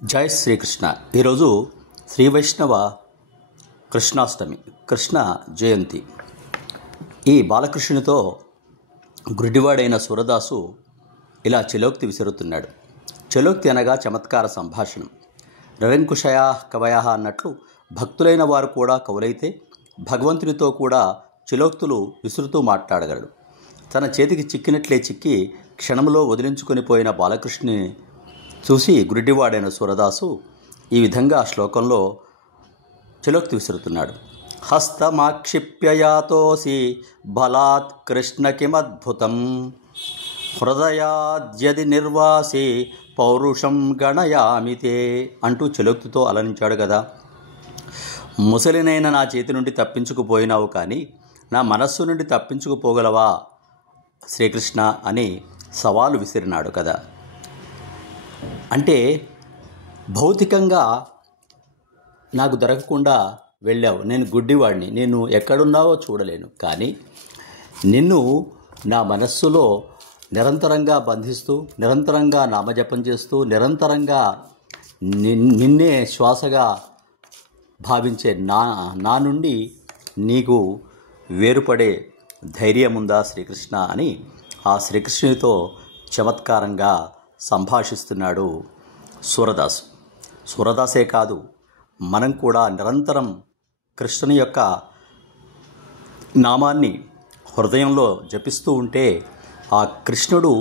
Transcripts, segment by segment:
జై శ్రీకృష్ణ. ఈరోజు శ్రీ వైష్ణవ కృష్ణాష్టమి, కృష్ణ జయంతి. ఈ బాలకృష్ణునితో గుడ్డివాడైన సూరదాసు ఇలా చలోక్తి విసురుతున్నాడు. చలోక్తి అనగా చమత్కార సంభాషణం. నిరంకుశయా కవయ అన్నట్లు భక్తులైన వారు కూడా కవులైతే భగవంతునితో కూడా చలోక్తులు విసురుతూ మాట్లాడగలడు. తన చేతికి చిక్కినట్లే చిక్కి క్షణంలో వదిలించుకొని పోయిన బాలకృష్ణుని చూసి గుడ్డివాడైన సూరదాసు ఈ విధంగా ఆ శ్లోకంలో చలోక్తి విసురుతున్నాడు. హస్తమాక్షిప్యయాతోసి బలాత్ కృష్ణ కిమద్భుతం హృదయాద్యది నిర్వాసి పౌరుషం గణయామితే అంటూ చలోక్తితో అలరించాడు కదా. ముసలినైన నా చేతి నుండి తప్పించుకుపోయినావు, కానీ నా మనస్సు నుండి తప్పించుకుపోగలవా శ్రీకృష్ణ అని సవాలు విసిరినాడు కదా. అంటే భౌతికంగా నాకు దొరకకుండా వెళ్ళావు, నేను గుడ్డివాడిని, నేను ఎక్కడున్నావో చూడలేను, కానీ నిన్ను నా మనస్సులో నిరంతరంగా బంధిస్తూ, నిరంతరంగా నామజపం చేస్తూ, నిరంతరంగా నిన్నే శ్వాసగా భావించే నా నుండి నీకు వేరుపడే ధైర్యం ఉందా శ్రీకృష్ణ అని ఆ శ్రీకృష్ణునితో చమత్కారంగా సంభాషిస్తున్నాడు సూరదాసు. సూరదాసే కాదు, మనం కూడా నిరంతరం కృష్ణుని యొక్క నామాన్ని హృదయంలో జపిస్తూ ఉంటే ఆ కృష్ణుడు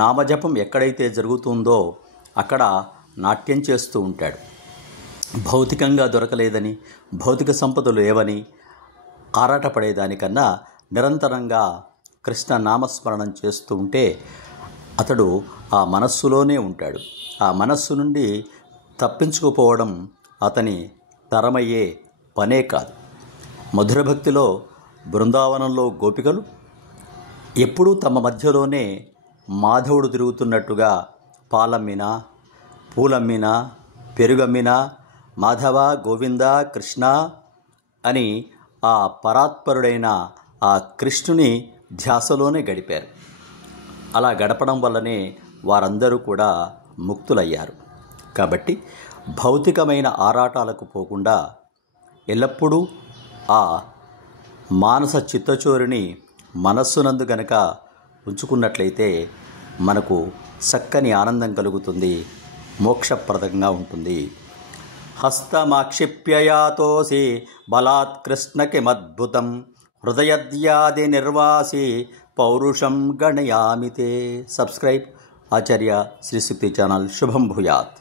నామజపం ఎక్కడైతే జరుగుతుందో అక్కడ నాట్యం చేస్తూ ఉంటాడు. భౌతికంగా దొరకలేదని, భౌతిక సంపదలు లేవని ఆరాటపడేదానికన్నా నిరంతరంగా కృష్ణ నామస్మరణం చేస్తూ ఉంటే అతడు ఆ మనస్సులోనే ఉంటాడు. ఆ మనస్సు నుండి తప్పించుకుపోవడం అతని తరమయ్యే పనే కాదు. మధుర భక్తిలో బృందావనంలో గోపికలు ఎప్పుడూ తమ మధ్యలోనే మాధవుడు తిరుగుతున్నట్టుగా పాలమ్మినా, పూలమ్మినా, పెరుగమ్మినా మాధవ గోవింద కృష్ణ అని ఆ పరాత్పరుడైన ఆ కృష్ణుని ధ్యాసలోనే గడిపారు. అలా గడపడం వల్లనే వారందరూ కూడా ముక్తులయ్యారు. కాబట్టి భౌతికమైన ఆరాటాలకు పోకుండా ఎల్లప్పుడూ ఆ మానస చిత్తచోరుని మనస్సునందు గనక ఉంచుకున్నట్లయితే మనకు చక్కని ఆనందం కలుగుతుంది, మోక్షప్రదంగా ఉంటుంది. హస్తమాక్షిప్యయాతోసి బలాత్ కృష్ణకిమద్భుతం హృదయద్యాది నిర్వాసి పౌరుషం గణయామితే. సబ్స్క్రైబ్ ఆచార్య శ్రీ శక్తి ఛానల్. శుభం భూయాత్.